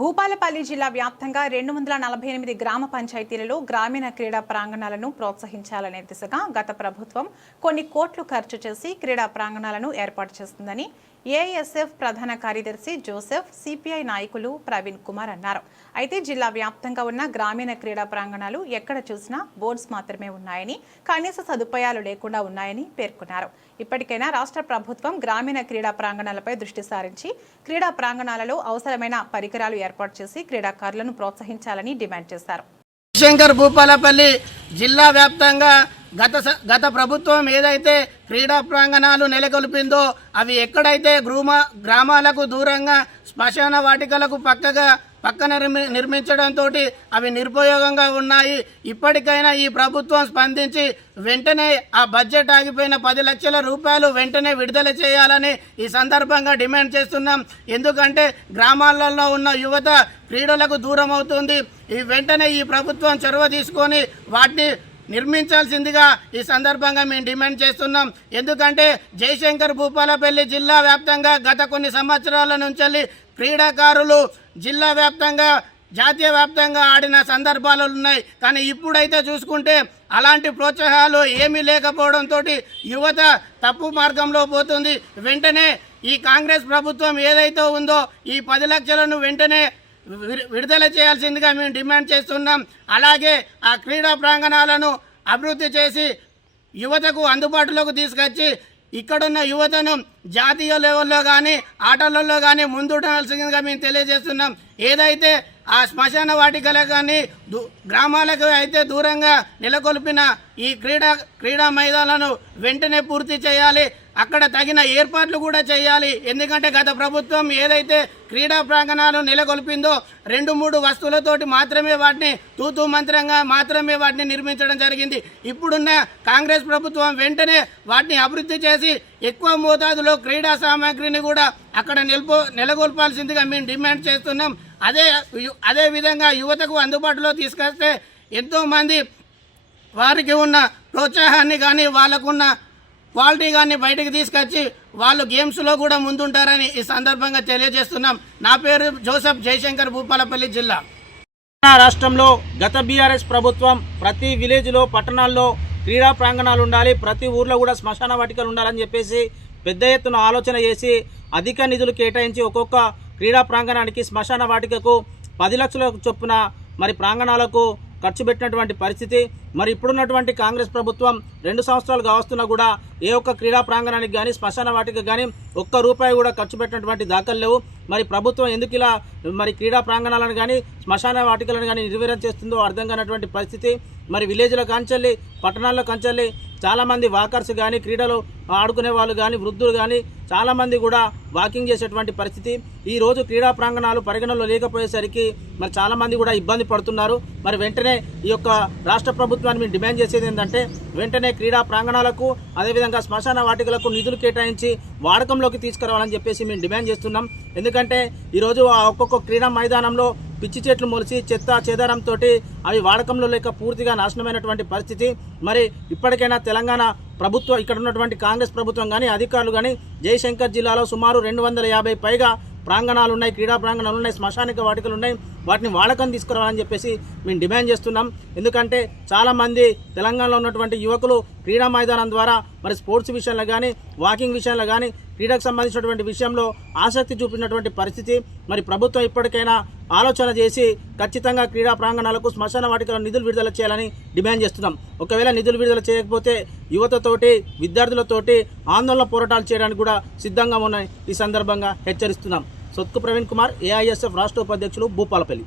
భూపాలపల్లి జిల్లా వ్యాప్తంగా రెండు వందల నలభై ఎనిమిది గ్రామ పంచాయతీలలో గ్రామీణ క్రీడా ప్రాంగణాలను ప్రోత్సహించాలనే దిశగా గత ప్రభుత్వం కొన్ని కోట్లు ఖర్చు చేసి క్రీడా ప్రాంగణాలను ఏర్పాటు చేస్తుందని ఏఎస్ఎఫ్ ప్రధాన కార్యదర్శి జోసెఫ్ సిపిఐ నాయకులు ప్రవీణ్ కుమార్ అన్నారు. అయితే జిల్లా వ్యాప్తంగా ఉన్న గ్రామీణ క్రీడా ప్రాంగణాలు ఎక్కడ చూసినా బోర్డ్స్ మాత్రమే ఉన్నాయని కనీస సదుపాయాలు లేకుండా ఉన్నాయని పేర్కొన్నారు. ఇప్పటికైనా రాష్ట్ర ప్రభుత్వం గ్రామీణ క్రీడా ప్రాంగణాలపై దృష్టి సారించి క్రీడా ప్రాంగణాలలో అవసరమైన పరికరాలు ఏర్పాటు చేసి క్రీడాకారులను ప్రోత్సహించాలని డిమాండ్ చేశారు. శంకర్ భూపాలపల్లి జిల్లా వ్యాప్తంగా గత స- గత ప్రభుత్వం ఏదైతే క్రీడా ప్రాంగణాలు నెలకొల్పిందో అవి ఎక్కడైతే గ్రూమ గ్రామాలకు దూరంగా శ్మశాన వాటికలకు పక్కగా పక్కన నిర్మి నిర్మించడంతో అవి నిరుపయోగంగా ఉన్నాయి ఇప్పటికైనా ఈ ప్రభుత్వం స్పందించి వెంటనే ఆ బడ్జెట్ ఆగిపోయిన పది లక్షల రూపాయలు వెంటనే విడుదల చేయాలని ఈ సందర్భంగా డిమాండ్ చేస్తున్నాం. ఎందుకంటే గ్రామాలలో ఉన్న యువత క్రీడలకు దూరం అవుతుంది ఈ వెంటనే ఈ ప్రభుత్వం చొరవ తీసుకొని వాటిని నిర్మించాల్సిందిగా ఈ సందర్భంగా మేము డిమాండ్ చేస్తున్నాం. ఎందుకంటే జయశంకర్ భూపాలపల్లి జిల్లా వ్యాప్తంగా గత కొన్ని సంవత్సరాల నుంచి క్రీడాకారులు జిల్లా వ్యాప్తంగా జాతీయ వ్యాప్తంగా ఆడిన సందర్భాలు ఉన్నాయి. కానీ ఇప్పుడైతే చూసుకుంటే అలాంటి ప్రోత్సాహాలు ఏమీ లేకపోవడంతో యువత తప్పు మార్గంలో పోతుంది. వెంటనే ఈ కాంగ్రెస్ ప్రభుత్వం ఏదైతే ఉందో ఈ పది లక్షలను వెంటనే విడుదల చేయాల్సిందిగా మేము డిమాండ్ చేస్తున్నాం. అలాగే ఆ క్రీడా ప్రాంగణాలను అభివృద్ధి చేసి యువతకు అందుబాటులోకి తీసుకొచ్చి ఇక్కడున్న యువతను జాతీయ లెవెల్లో కానీ ఆటలలో కానీ ముందుండాల్సిందిగా మేము తెలియజేస్తున్నాం. ఏదైతే ఆ శ్మశాన వాటికలకు కానీ దూ గ్రామాలకు అయితే దూరంగా నెలకొల్పిన ఈ క్రీడా క్రీడా మైదానాలను వెంటనే పూర్తి చేయాలి. అక్కడ తగిన ఏర్పాట్లు కూడా చేయాలి. ఎందుకంటే గత ప్రభుత్వం ఏదైతే క్రీడా ప్రాంగణాలు నెలకొల్పిందో రెండు మూడు వస్తువులతోటి మాత్రమే వాటిని తూతూ మంత్రంగా మాత్రమే వాటిని నిర్మించడం జరిగింది. ఇప్పుడున్న కాంగ్రెస్ ప్రభుత్వం వెంటనే వాటిని అభివృద్ధి చేసి ఎక్కువ మోతాదులో క్రీడా సామాగ్రిని కూడా అక్కడ నిల్పో నెలకొల్పాల్సిందిగా మేము డిమాండ్ చేస్తున్నాం. అదే అదే విధంగా యువతకు అందుబాటులో తీసుకొస్తే ఎంతోమంది వారికి ఉన్న ప్రోత్సాహాన్ని కానీ వాళ్ళకున్న క్వాలిటీ కానీ బయటకు తీసుకొచ్చి వాళ్ళు గేమ్స్లో కూడా ముందుంటారని ఈ సందర్భంగా తెలియజేస్తున్నాం. నా పేరు జోసెఫ్ జయశంకర్ భూపాలపల్లి జిల్లా. రాష్ట్రంలో గత బీఆర్ఎస్ ప్రభుత్వం ప్రతి విలేజ్లో పట్టణాల్లో క్రీడా ప్రాంగణాలు ఉండాలి. ప్రతి ఊర్లో కూడా శ్మశాన వాటికలు ఉండాలని చెప్పేసి పెద్ద ఎత్తున ఆలోచన చేసి అధిక నిధులు కేటాయించి ఒక్కొక్క క్రీడా ప్రాంగణానికి శ్మశాన వాటికకు పది లక్షల చొప్పున మరి ప్రాంగణాలకు ఖర్చు పెట్టినటువంటి పరిస్థితి. మరి ఇప్పుడున్నటువంటి కాంగ్రెస్ ప్రభుత్వం రెండు సంవత్సరాలు కావస్తున్నా కూడా ఏ ఒక్క క్రీడా ప్రాంగణానికి కానీ శ్మశాన వాటికి కానీ ఒక్క రూపాయి కూడా ఖర్చు పెట్టినటువంటి దాఖలు లేవు. మరి ప్రభుత్వం ఎందుకు ఇలా మరి క్రీడా ప్రాంగణాలను కానీ శ్మశాన వాటికలను కానీ నిర్వీర్యం చేస్తుందో అర్థం కానటువంటి పరిస్థితి. మరి విలేజ్లో కంచెల్లి పట్టణాల్లో కంచెల్లి చాలామంది వాకర్స్ కానీ క్రీడలు ఆడుకునే వాళ్ళు కానీ వృద్ధులు కానీ చాలామంది కూడా వాకింగ్ చేసేటువంటి పరిస్థితి. ఈరోజు క్రీడా ప్రాంగణాలు పరిగణనలో లేకపోయేసరికి మరి చాలామంది కూడా ఇబ్బంది పడుతున్నారు. మరి వెంటనే ఈ యొక్క రాష్ట్ర ప్రభుత్వాన్ని మేము డిమాండ్ చేసేది ఏంటంటే వెంటనే క్రీడా ప్రాంగణాలకు అదేవిధంగా శ్మశాన వాటికలకు నిధులు కేటాయించి వాడకంలోకి తీసుకురావాలని చెప్పేసి మేము డిమాండ్ చేస్తున్నాం. ఎందుకంటే ఈరోజు ఆ ఒక్కొక్క క్రీడా మైదానంలో పిచ్చి చెట్లు మొలిచి చెత్త చెదారంతో అవి వాడకంలో లేక పూర్తిగా నాశనమైనటువంటి పరిస్థితి. మరి ఇప్పటికైనా తెలంగాణ ప్రభుత్వం ఇక్కడ ఉన్నటువంటి కాంగ్రెస్ ప్రభుత్వం కానీ అధికారులు కానీ జయశంకర్ జిల్లాలో సుమారు రెండు వందల యాభై పైగా ప్రాంగణాలు ఉన్నాయి క్రీడా ప్రాంగణాలు ఉన్నాయి శ్మశానిక వాటికలు ఉన్నాయి వాటిని వాడకం తీసుకురావాలని చెప్పేసి మేము డిమాండ్ చేస్తున్నాం. ఎందుకంటే చాలామంది తెలంగాణలో ఉన్నటువంటి యువకులు క్రీడా మైదానం ద్వారా మరి స్పోర్ట్స్ విషయంలో కానీ వాకింగ్ విషయంలో కానీ క్రీడకు సంబంధించినటువంటి విషయంలో ఆసక్తి చూపినటువంటి పరిస్థితి. మరి ప్రభుత్వం ఇప్పటికైనా ఆలోచన చేసి ఖచ్చితంగా క్రీడా ప్రాంగణాలకు శ్మశాన వాటికలో నిధులు విడుదల చేయాలని డిమాండ్ చేస్తున్నాం. ఒకవేళ నిధులు విడుదల చేయకపోతే యువతతోటి విద్యార్థులతోటి ఆందోళన పోరాటాలు చేయడానికి కూడా సిద్ధంగా ఉన్నాయి ఈ సందర్భంగా హెచ్చరిస్తున్నాం. సొత్కు ప్రవీణ్ కుమార్ ఏఐఎస్ఎఫ్ రాష్ట్ర ఉపాధ్యక్షులు భూపాలపల్లి.